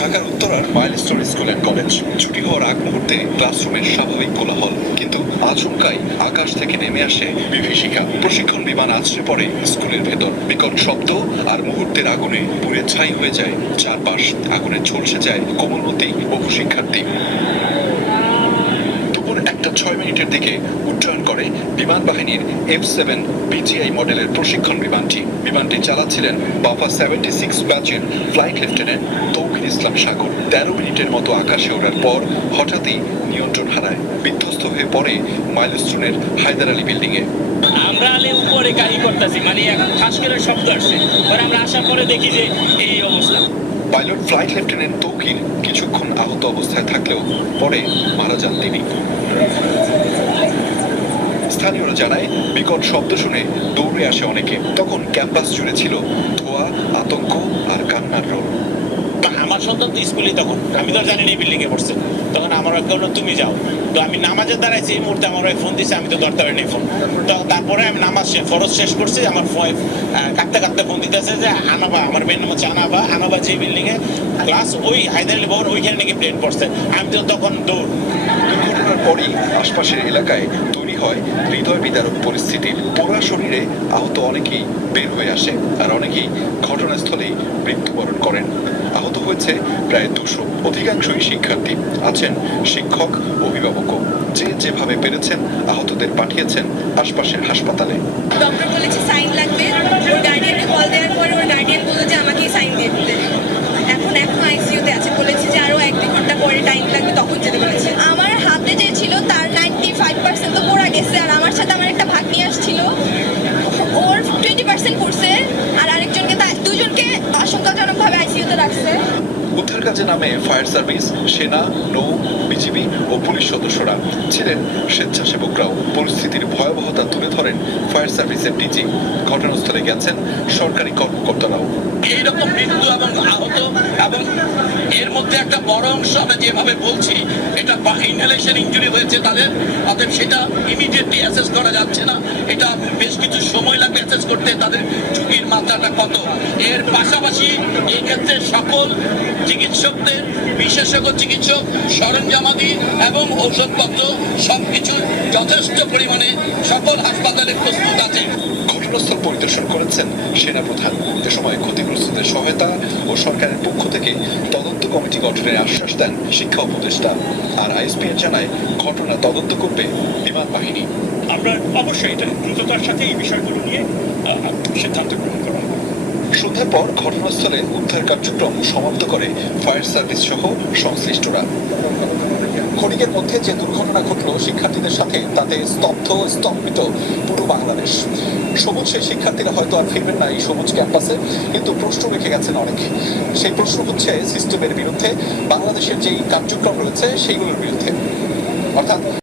ঢাকার উত্তরার milestone school and college ছুটি হওয়ার আগ মুহূর্তে ক্লাসরুমের স্বাভাবিক কোলাহল, কিন্তু আচমকাই আকাশ থেকে নেমে আসে বিভীষিকা। প্রশিক্ষণ বিমান আছড়ে পড়ে স্কুলের ভেতর। বিকট শব্দ আর মুহূর্তের আগুনে পুড়ে ছাই হয়ে যায় চারপাশ। আগুনে ঝলসে যায় কোমলমতি বহু শিক্ষার্থী। দুপুর 1:06 দিকে উড্ডয়ন করে বিমান বাহিনীর F-7 BGI মডেলের প্রশিক্ষণ বিমানটি চালাচ্ছিলেন বাফা 76 ব্যাচের ফ্লাইট লেফটেন্যান্ট তৌকির ইসলাম সাগর। 13 মিনিটের মতো আকাশে ওড়ার পর হঠাৎই নিয়ন্ত্রণ হারায়, বিধ্বস্ত হয়ে পড়ে মাইলস্টোনের হায়দার আলী বিল্ডিং এ। আমরা আলে উপরে গাড়ি করতেছি, মানে এখন খাস করে শব্দ আসছে, পরে আমরা আসার পরে দেখি যে এই অবস্থা। পাইলট ফ্লাইট লেফটেন্যান্ট তৌকির কিছুক্ষণ আহত অবস্থায় থাকলেও পরে মারা যান তিনি। স্থানীয়রা জানায়, বিকট শব্দ শুনে দৌড়ে আসে অনেকে। তখন ক্যাম্পাস জুড়ে ছিল ধোঁয়া, আতঙ্ক আর কান্নার রোল। আমার সন্তান তো স্কুলেই, তখন আমি তো জানি না এই বিল্ডিং এ পড়ছে। তখন আমার তুমি যাও, তো আমি নামাজে দাঁড়াইছি। এই মুহূর্তে আমার ফোন দিচ্ছে, আমি তো ধরতে পারিনি ফোন। তো তারপরে আমি নামাজ ফরজ শেষ করছি। আমার কাঁদতে কাঁদতে ফোন দিতেছে যে আনাবা, আমার মেয়ের নাম হচ্ছে আনাবা যে বিল্ডিং এ ক্লাস, ওই হায়দার আলী ভবন, ওইখানে নাকি প্লেন পড়ছে। আমি তো তখন দৌড়। দুর্ঘটনার পরই আশপাশের এলাকায় তৈরি হয় হৃদয় বিদারক পরিস্থিতির। পোড়া শরীরে আহত অনেকেই বের হয়ে আসে, আর অনেকেই ঘটনাস্থলেই মৃত্যুবরণ করেন। আহত হয়েছে প্রায় 200। অধিকাংশই শিক্ষার্থী, আছেন শিক্ষক, অভিভাবকও। যে যেভাবে পেরেছেন আহতদের পাঠিয়েছেন আশপাশের হাসপাতালে। ডক্টর বলেছে সাইন লাগবে, ওর গার্ডিয়ানকে কল দেওয়ার পরে ওর গার্ডিয়ান বলল যে আমাকে সাইন দিয়ে দিতে। এখন আইসিইউতে আছে, বলেছে যে আরো 1-2 ঘন্টা পরে টাইম লাগবে, তখন যেতে বলেছে। আমার হাতে যে ছিল তার 95% তো পড়া গেছে, আর আমার সাথে আমার একটা ভাগ্নি আসছিল, ওর 20% পড়ছে, আর আরেকজনকে, দুজনকে আশঙ্কাজনকভাবে আইসিইউতে রাখছে। উদ্ধার কাজে নামে ফায়ার সার্ভিস, সেনা, নৌ, বিজিবি ও পুলিশ সদস্যরা ছিলেন। স্বেচ্ছাসেবকরাও পরিস্থিতির ভয়াবহতা তুলে ধরেন ফায়ার সার্ভিসের ডিজি। ঘটনাস্থলে গেছেন সরকারি কর্মকর্তারাও। এইরকম মৃত্যু এবং আহত, এবং এর মধ্যে একটা বড় অংশ আমরা যেভাবে বলছি এটা ইনহেলেশন ইনজুরি হয়েছে তাদের, অতএব সেটা ইমিডিয়েটলি অ্যাসেস করা যাচ্ছে না। এটা বেশ কিছু সময় লাগবে অ্যাসেস করতে, তাদের ঝুঁকির মাত্রাটা কত। এর পাশাপাশি এই ক্ষেত্রে সকল চিকিৎসকদের, বিশেষজ্ঞ চিকিৎসক, সরঞ্জামাদি এবং ঔষধপত্র সবকিছু যথেষ্ট পরিমাণে সকল হাসপাতালে প্রস্তুত আছে। ঘটনাস্থল পরিদর্শন করেছেন সেনাপ্রধান। এ সময় ক্ষতিগ্রস্তদের সহায়তা ও সরকারের পক্ষ থেকে তদন্ত কমিটি গঠনের আশ্বাস দেন শিক্ষা উপদেষ্টা। আর আইএসপিআর জানায়, ঘটনা তদন্ত করবে বিমান বাহিনী। আমরা অবশ্যই এটা দ্রুততার সাথে এই বিষয়গুলো নিয়ে সিদ্ধান্ত গ্রহণ করব। সন্ধ্যার পর ঘটনাস্থলে উদ্ধার কার্যক্রম সমাপ্ত করে ফায়ার সার্ভিস সহ সংশ্লিষ্টরা। ক্ষণিকের মধ্যে যে দুর্ঘটনা ঘটল শিক্ষার্থীদের সাথে, তাতে স্তম্ভিত পুরো বাংলাদেশ। সবুজ সেই শিক্ষার্থীরা হয়তো আর ফিরবেন না এই সবুজ ক্যাম্পাসে, কিন্তু প্রশ্ন রেখে গেছেন অনেকে। সেই প্রশ্ন হচ্ছে সিস্টেমের বিরুদ্ধে, বাংলাদেশের যেই কার্যক্রম রয়েছে সেইগুলোর বিরুদ্ধে। অর্থাৎ